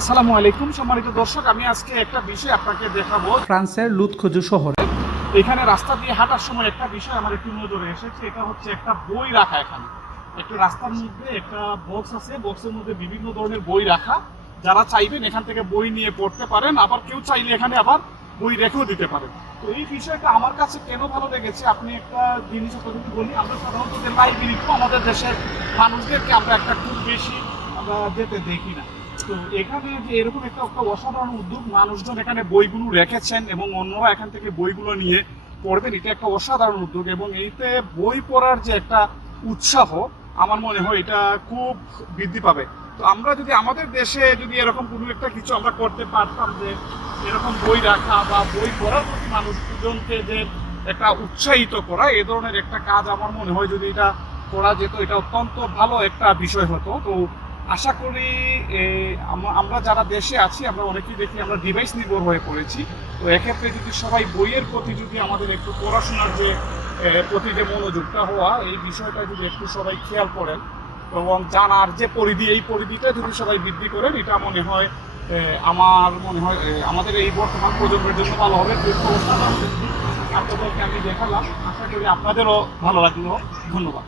আসসালামু আলাইকুম সম্মানিত দর্শক আমি আজকে একটা বিষয় আপনাকে দেখাবো। ফ্রান্সের লুৎখোজু শহরে। এখানে রাস্তা দিয়ে হাঁটার সময় একটা বিষয় আমার একটু নজরে এসেছে এটা হচ্ছে একটা বই রাখা এখানে। একটা রাস্তার মধ্যে একটা বক্স আছে বক্সের মধ্যে বিভিন্ন ধরনের বই রাখা। যারা চাইবেন এখান থেকে বই নিয়ে পড়তে পারেন আবার কেউ চাইলে এখানে আবার বই রেখেও দিতে পারেন। তো এই বিষয়টা আমার কাছে কেন ভালো লেগেছে আপনি একটা জিনিস যদি বলি আমরা সাধারণত যে লাইব্রেরি আমাদের দেশের মানুষদেরকে আমরা একটা খুব বেশি আমরা যেতে দেখি না। এখানে যে এরকম একটা একটা অসাধারণ উদ্যোগ মানুষজন এখানে বইগুলো রেখেছেন এবং অন্যরা এখান থেকে বইগুলো নিয়ে পড়বেন, এটা একটা অসাধারণ উদ্যোগ এবং এইতে বই পড়ার যে একটা উৎসাহ আমার মনে হয় এটা খুব বৃদ্ধি পাবে। তো আমরা যদি আমাদের দেশে যদি এরকম কোনো একটা কিছু আমরা করতে পারতাম যে এরকম বই রাখা বা বই পড়ার প্রতি মানুষজনকে যে একটা উৎসাহিত করা, এ ধরনের একটা কাজ আমার মনে হয় যদি এটা করা যেত, এটা অত্যন্ত ভালো একটা বিষয় হতো। তো আশা করি আমরা যারা দেশে আছি, আমরা অনেকেই দেখি আমরা ডিভাইস নির্ভর হয়ে পড়েছি। তো এক্ষেত্রে যদি সবাই বইয়ের প্রতি যদি আমাদের একটু পড়াশোনার যে প্রতি যে মনোযোগটা হওয়া, এই বিষয়টা যদি একটু সবাই খেয়াল করেন এবং জানার যে পরিধি, এই পরিধিটা যদি সবাই বৃদ্ধি করেন, এটা মনে হয় আমার মনে হয় আমাদের এই বর্তমান প্রজন্মের জন্য ভালো হবে। আপনাদেরকে আমি দেখালাম। আশা করি আপনাদেরও ভালো লাগল। ধন্যবাদ।